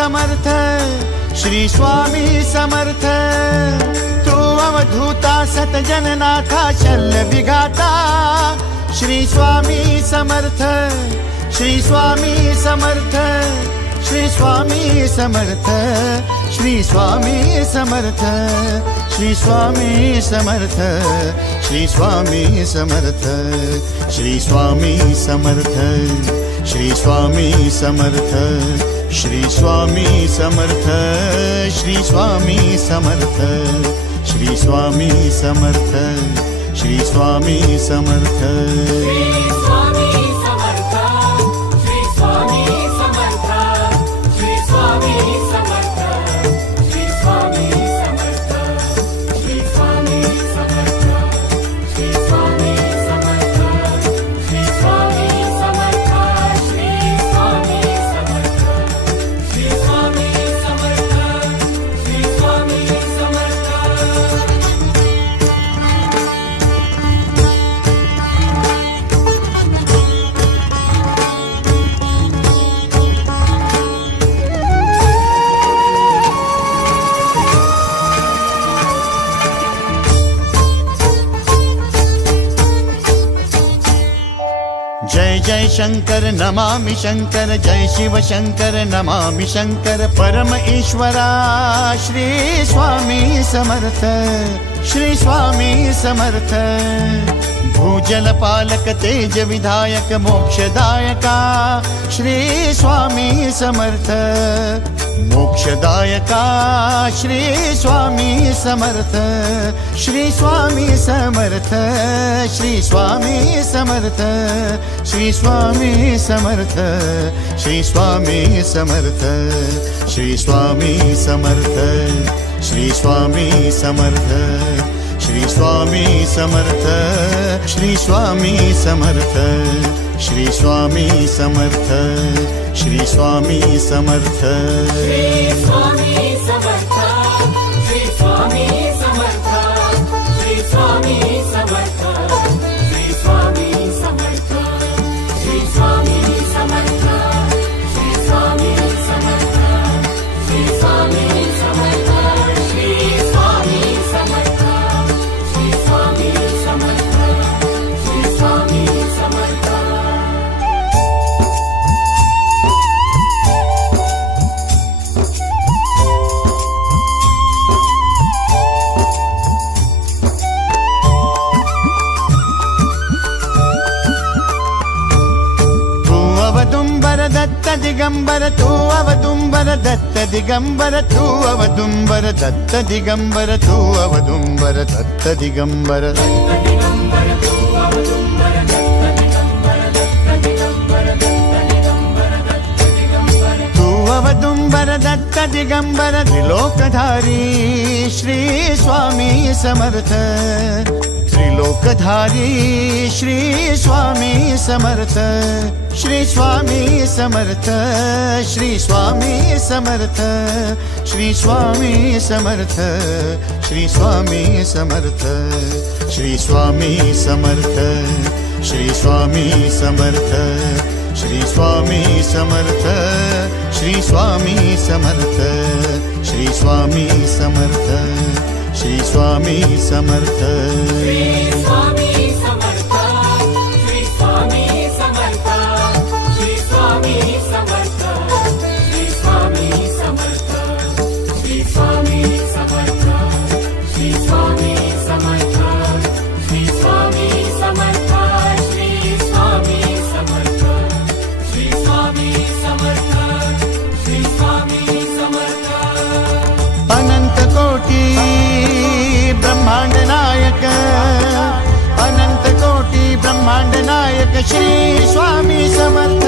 समर्थ, श्री स्वामी समर्थ। तू अवधूता सतजननाथा शल्य विघाता, श्री स्वामी समर्थ, श्री स्वामी समर्थ, श्री स्वामी समर्थ, श्री स्वामी समर्थ, श्री स्वामी समर्थ, श्री स्वामी समर्थ, श्री स्वामी समर्थ, श्री स्वामी समर्थ, श्री स्वामी समर्थ, श्री स्वामी समर्थ, श्री स्वामी समर्थ, श्री स्वामी समर्थ। जय जय शंकर नमामि शंकर, जय शिव शंकर नमामि शंकर। परम ईश्वरा श्री स्वामी समर्थ, श्री स्वामी समर्थ। भूजल पालक तेज विधायक मोक्षदायका, श्री स्वामी समर्थ। मोक्षदायका श्री स्वामी समर्थ, श्री स्वामी समर्थ, श्री स्वामी समर्थ, श्री स्वामी समर्थ, श्री स्वामी समर्थ, श्री स्वामी समर्थ, श्री स्वामी समर्थ, श्री स्वामी समर्थ, श्री स्वामी समर्थ, श्री स्वामी समर्थ, श्री स्वामी समर्थ। श्री स्वामी समर्थ, श्री स्वामी समर्थ, श्री स्वामी समर्थ, श्री स्वामी समर्थ, श्री स्वामी समर्थ, श्री स्वामी समर्थ, श्री स्वामी समर्थ, श्री स्वामी समर्थ, श्री स्वामी समर्थ, श्री स्वामी समर्थ। अवदुंबर दत्त दिगंबर, तू अवदुंबर दत्त दिगंबर, तू अवदुंबर दत्त दिगंबर, तू अवदुंबर दत्त दिगंबर। तू अवदुंबर दत्त दिगंबर, त्रिलोकधारी श्री स्वामी समर्थ। त्रिलोकधारी श्री स्वामी समर्थ, श्री स्वामी समर्थ, श्री स्वामी समर्थ, श्री स्वामी समर्थ, श्री स्वामी समर्थ, श्री स्वामी समर्थ, श्री स्वामी समर्थ, श्री स्वामी समर्थ, श्री स्वामी समर्थ, श्री स्वामी समर्थ, श्री स्वामी समर्थ। श्री स्वामी समर्थ, श्री स्वामी समर्थ, श्री स्वामी समर्थ, श्री स्वामी समर्थ, श्री स्वामी समर्थ, श्री स्वामी समर्थ, श्री स्वामी समर्थ, श्री स्वामी समर्थ, श्री स्वामी समर्थ, श्री स्वामी समर्थ। अनंत कोटी ब्रह्मांड नायक, अनंत कोटी ब्रह्मांड नायक श्री स्वामी समर्थ।